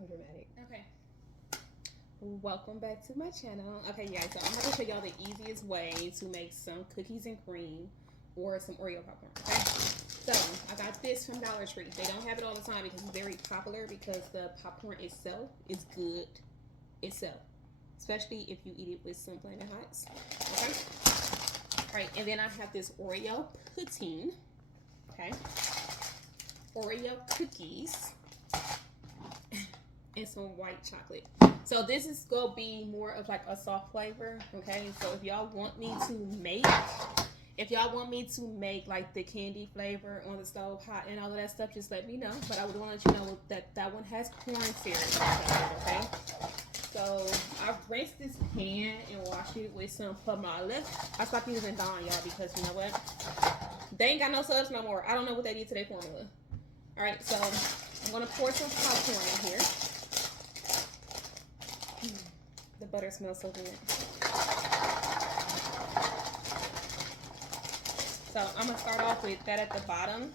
So dramatic. Okay. Welcome back to my channel. Okay, guys, so I'm going to show y'all the easiest way to make some cookies and cream or some Oreo popcorn. Okay, so I got this from Dollar Tree. They don't have it all the time because it's very popular because the popcorn itself is good itself, especially if you eat it with some Flaming Hots. Okay, all right, and then I have this Oreo pudding. Okay, Oreo cookies and some white chocolate. So this is gonna be more of like a soft flavor. Okay, so if y'all want me to make like the candy flavor on the stove hot and all of that stuff, just let me know. But I would want to let you know that that one has corn syrup. Okay, so I've rinsed this pan and washed it with some Palmolive. I stopped using Dawn, y'all, because you know what, they ain't got no subs no more. I don't know what they did to their formula. All right, so I'm gonna pour some popcorn in here. The butter smells so good. So I'm gonna start off with that at the bottom.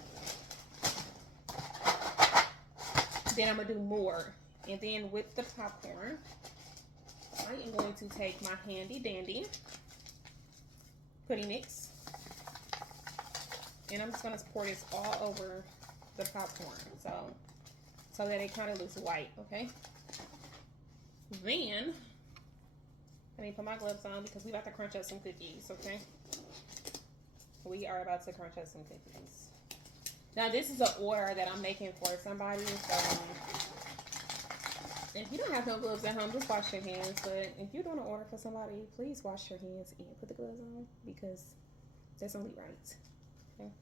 Then I'm gonna do more. And then with the popcorn, I am going to take my handy dandy pudding mix. And I'm just gonna pour this all over the popcorn. So that it kind of looks white, okay? Then let me put my gloves on because we about to crunch up some cookies, okay? We are about to crunch up some cookies. Now this is an order that I'm making for somebody, so if you don't have no gloves at home, just wash your hands. But if you're doing an order for somebody, please wash your hands and put the gloves on because that's only right. Okay.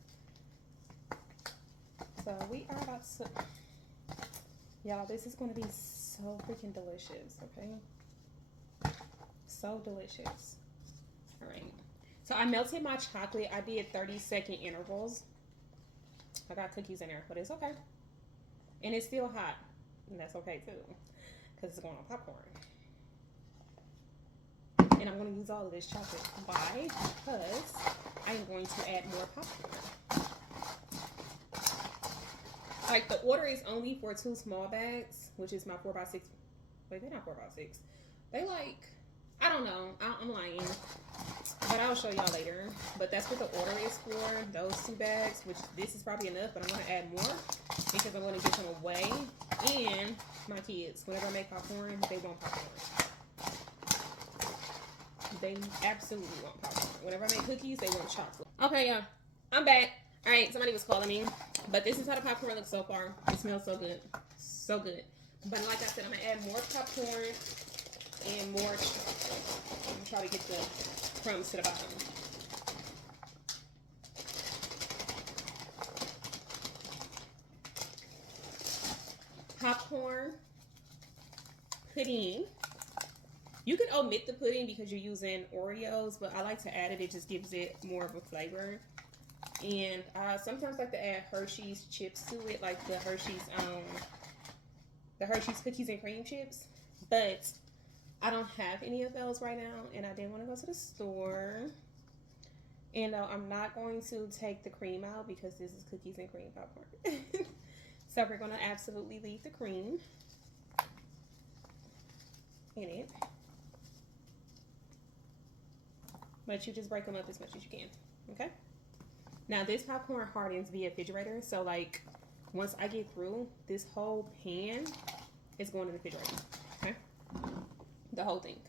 So we are about to, y'all, this is gonna be so freaking delicious, okay? So delicious. All right. So I melted my chocolate. I did 30-second intervals. I got cookies in there, but it's okay. And it's still hot. And that's okay too, because it's going on popcorn. And I'm going to use all of this chocolate. Why? Because I am going to add more popcorn. Like, the order is only for 2 small bags, which is my 4x6. Wait, they're not 4x6. They like, I don't know. I'm lying. But I'll show y'all later. But that's what the order is for, those 2 bags, which this is probably enough, but I'm going to add more because I'm going to give them away. And my kids, whenever I make popcorn, they want popcorn. They absolutely want popcorn. Whenever I make cookies, they want chocolate. Okay, y'all. I'm back. All right, somebody was calling me. But this is how the popcorn looks so far. It smells so good. So good. But like I said, I'm going to add more popcorn and more. I'm going to try to get the crumbs to the bottom. Popcorn, pudding. You can omit the pudding because you're using Oreos, but I like to add it. It just gives it more of a flavor. And I sometimes like to add Hershey's chips to it, like the Hershey's cookies and cream chips. But I don't have any of those right now, and I didn't want to go to the store. And I'm not going to take the cream out because this is cookies and cream popcorn. So we're going to absolutely leave the cream in it. But you just break them up as much as you can, okay? Now this popcorn hardens via refrigerator, so like once I get through, this whole pan is going in the refrigerator, okay? The whole thing.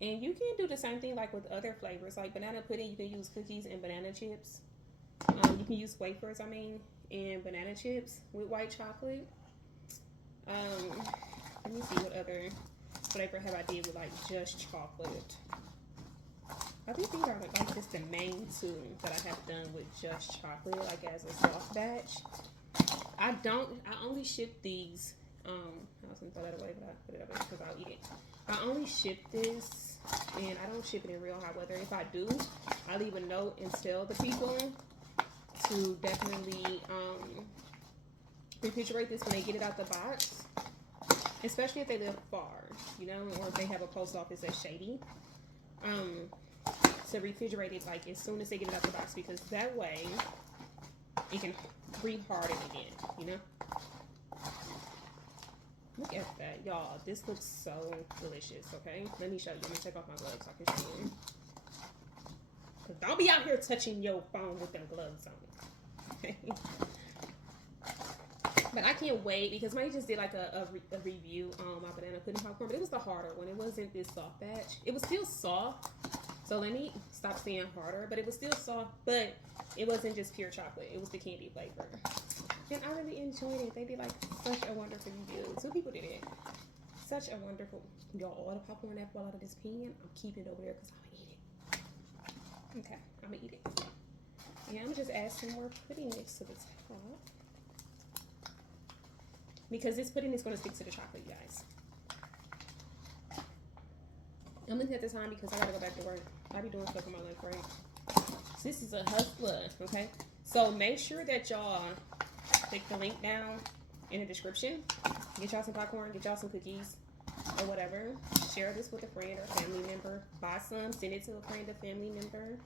And you can do the same thing like with other flavors, like banana pudding. You can use cookies and banana chips. You can use wafers, and banana chips with white chocolate. Let me see what other flavor have I did with like just chocolate. I think these are like just the main 2 that I have done with just chocolate, like as a soft batch. I only ship these. I was gonna throw that away, but I put it up because I'll eat it. I only ship this, and I don't ship it in real hot weather. If I do, I leave a note and tell the people to definitely refrigerate this when they get it out the box, especially if they live far, you know, or if they have a post office that's shady. To refrigerate it like as soon as they get it out the box, because that way it can re-harden again, you know. Look at that, y'all. This looks so delicious, okay? Let me show you. Let me take off my gloves so I can show you. Because don't be out here touching your phone with them gloves on. Okay? But I can't wait because May just did like a review on my banana pudding popcorn, but it was the harder one. It wasn't this soft batch. It was still soft. So let me stop saying harder, but it was still soft, but it wasn't just pure chocolate. It was the candy flavor. And I really enjoyed it. They did like such a wonderful review. 2 people did it. Such a wonderful, y'all, all the popcorn that fall out of this pan, I'm keeping it over there because I'm going to eat it. Okay, I'm going to eat it. And I'm going to just add some more pudding mix to the top. Because this pudding is going to stick to the chocolate, you guys. I'm looking at the time because I got to go back to work. I be doing stuff on my lunch break. So this is a hustler, okay? So make sure that y'all click the link down in the description. Get y'all some popcorn, get y'all some cookies, or whatever. Share this with a friend or family member. Buy some, send it to a friend or family member.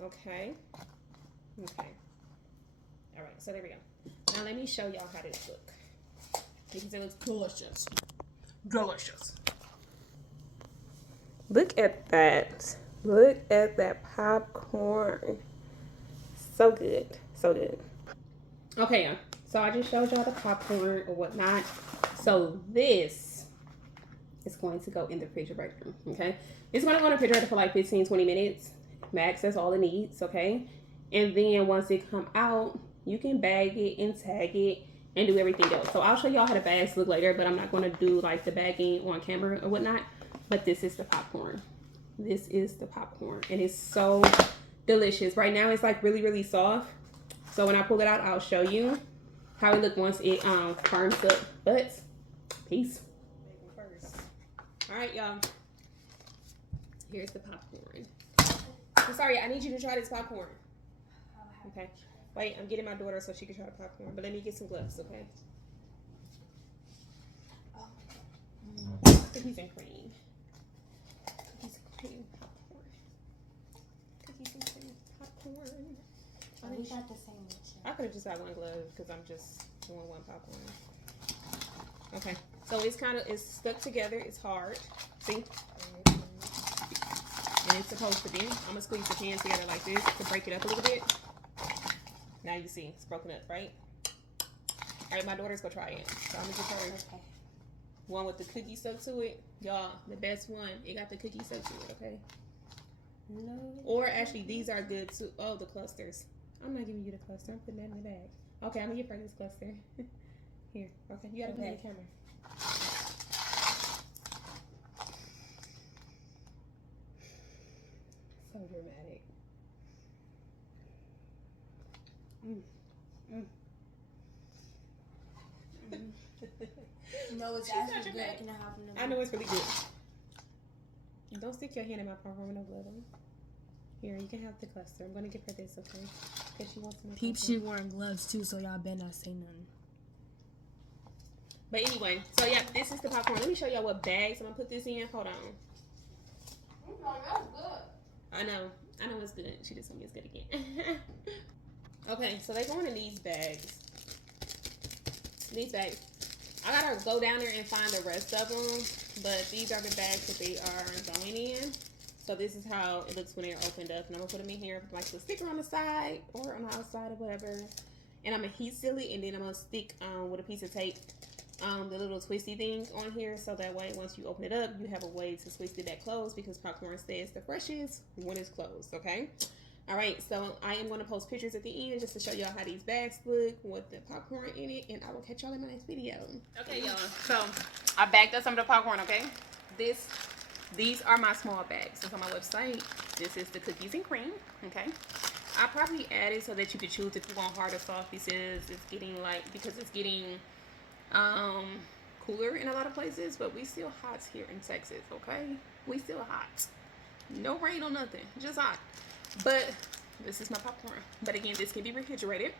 Okay. Okay. All right, so there we go. Now let me show y'all how this looks. Because it looks delicious. Delicious. Look at that. Look at that popcorn. So good. So good. Okay, y'all. So I just showed y'all the popcorn or whatnot. So this is going to go in the refrigerator. Okay. It's going to go in the refrigerator for like 15-20 minutes. Max, that's all it needs. Okay. And then once it come out, you can bag it and tag it and do everything else. So I'll show y'all how the bags look later, but I'm not going to do like the bagging on camera or whatnot. But this is the popcorn. This is the popcorn. And it's so delicious. Right now it's like really, really soft. So when I pull it out, I'll show you how it looks once it firms up. But peace. First. All right, y'all. Here's the popcorn. I'm sorry, I need you to try this popcorn. Okay. Wait, I'm getting my daughter so she can try the popcorn. But let me get some gloves, okay? Cookies and cream. Cookies and cream popcorn. Cookies and cream popcorn. Oh, we got the same one. I could have just got one glove because I'm just doing one popcorn. Okay, so it's stuck together. It's hard. See? And it's supposed to be. I'm gonna squeeze the pan together like this to break it up a little bit. Now you see it's broken up, right? All right, my daughter's gonna try it. So I'm gonna get her one with the cookie stuck to it. Y'all, the best one. It got the cookie stuck to it, okay? No. Or actually, these are good too. Oh, the clusters. I'm not giving you the cluster. I'm putting that in the bag. Okay, I'm gonna give her this cluster. Here. Okay, you gotta put it in the camera. So dramatic. No, it's actually good. Can I have another? I know it's really good. Don't stick your hand in my popcorn with no blood on. Here, you can have the cluster. I'm gonna give her this, okay? Because she wants to. Peeps, she wearing gloves too, so y'all better not say nothing. But anyway, so yeah, this is the popcorn. Let me show y'all what bags I'm gonna put this in. Hold on. Okay, that's good. I know it's good. She just told me it's good again. Okay, so they go in these bags. These bags. I gotta go down there and find the rest of them, but these are the bags that they are going in. So this is how it looks when they're opened up, and I'm gonna put them in here, like the sticker on the side or on the outside or whatever. And I'm gonna heat seal it, and then I'm gonna stick with a piece of tape the little twisty things on here, so that way once you open it up, you have a way to twist it back closed, because popcorn stays the freshest when it's closed. Okay. All right, so I am going to post pictures at the end just to show y'all how these bags look with the popcorn in it, and I will catch y'all in my next video. Okay, y'all. So I bagged up some of the popcorn. Okay, these are my small bags. It's on my website. This is the cookies and cream. Okay, I probably added so that you could choose if you want hard or soft, because it's getting cooler in a lot of places, but we still hot here in Texas. Okay, we still hot. No rain or nothing, just hot. But this is my popcorn. But again, this can be refrigerated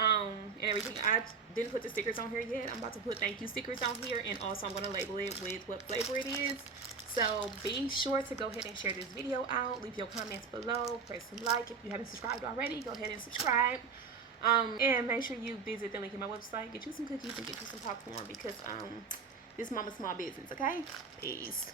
and everything. I didn't put the stickers on here yet. I'm about to put thank you stickers on here, and also I'm going to label it with what flavor it is. So be sure to go ahead and share this video out. Leave your comments below. Press like. If you haven't subscribed already, go ahead and subscribe. And make sure you visit the link in my website, get you some cookies and get you some popcorn because this mama's small business, okay? Peace.